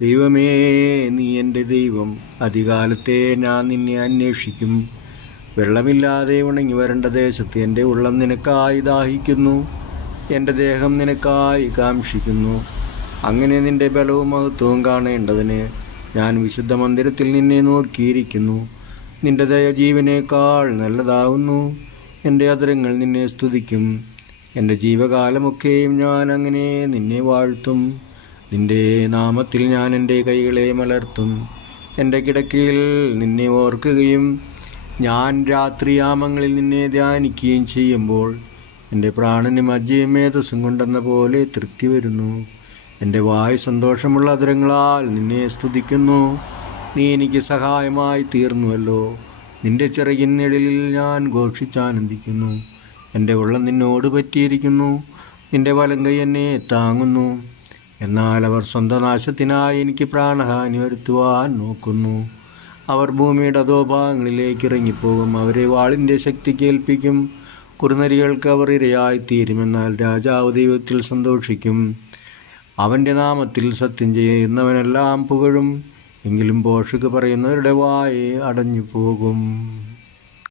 ദൈവമേ നീ എന്റെ ദൈവം. അധികാലത്തെ ഞാൻ നിന്നെ അന്വേഷിക്കും. വെള്ളമില്ലാതെ ഉണങ്ങി വരേണ്ട ദേശത്ത് എന്റെ ഉള്ളം നിനക്കായി ദാഹിക്കുന്നു. എന്റെ ദേഹം നിനക്കായി കാംക്ഷിക്കുന്നു. അങ്ങനെ നിന്റെ ബലവും മഹത്വവും കാണേണ്ടതിന് ഞാൻ വിശുദ്ധ മന്ദിരത്തിൽ നിന്നെ നോക്കിയിരിക്കുന്നു. നിന്റെ ദയ ജീവനേക്കാൾ എന്റെ അതിരങ്ങൾ നിന്നെ സ്തുതിക്കും. എന്റെ ജീവകാലമൊക്കെയും ഞാൻ അങ്ങനെ നിന്നെ വാഴ്ത്തും. നിന്റെ നാമത്തിൽ ഞാൻ എന്റെ കൈകളെ മലർത്തും എന്റെ കിടക്കയിൽ നിന്നെ ഓർക്കുകയും ഞാൻ രാത്രിയാമങ്ങളിൽ നിന്നെ ധ്യാനിക്കുകയും ചെയ്യുമ്പോൾ എന്റെ പ്രാണന് മജ്ജയും മേധസ്സും കൊണ്ടെന്ന പോലെ തൃപ്തി വരുന്നു. എന്റെ വായു സന്തോഷമുള്ള അതിരങ്ങളാൽ നിന്നെ സ്തുതിക്കുന്നു. നീ എനിക്ക് സഹായമായി തീർന്നുവല്ലോ. നിന്റെ ചിറകിന്നിടലിൽ ഞാൻ ഘോഷിച്ചാനന്ദിക്കുന്നു. എന്റെ ഉള്ളം നിന്നോട് പറ്റിയിരിക്കുന്നു. നിന്റെ വലം കൈ എന്നെ താങ്ങുന്നു. എന്നാൽ അവർ സ്വന്തം നാശത്തിനായി എനിക്ക് പ്രാണഹാനി വരുത്തുവാൻ നോക്കുന്നു. അവർ ഭൂമിയുടെ അധോഭാഗങ്ങളിലേക്ക് ഇറങ്ങിപ്പോകും. അവരെ വാളിന്റെ ശക്തിക്ക് ഏൽപ്പിക്കും. കുറുനരികൾക്ക് അവർ ഇരയായിത്തീരുമെന്നാൽ രാജാവ് ദൈവത്തിൽ സന്തോഷിക്കും. അവന്റെ നാമത്തിൽ സത്യം ചെയ്യുന്നവനെല്ലാം പുകഴും. എങ്കിലും പോഷക പറയുന്നവരുടെ വായെ അടഞ്ഞു പോകും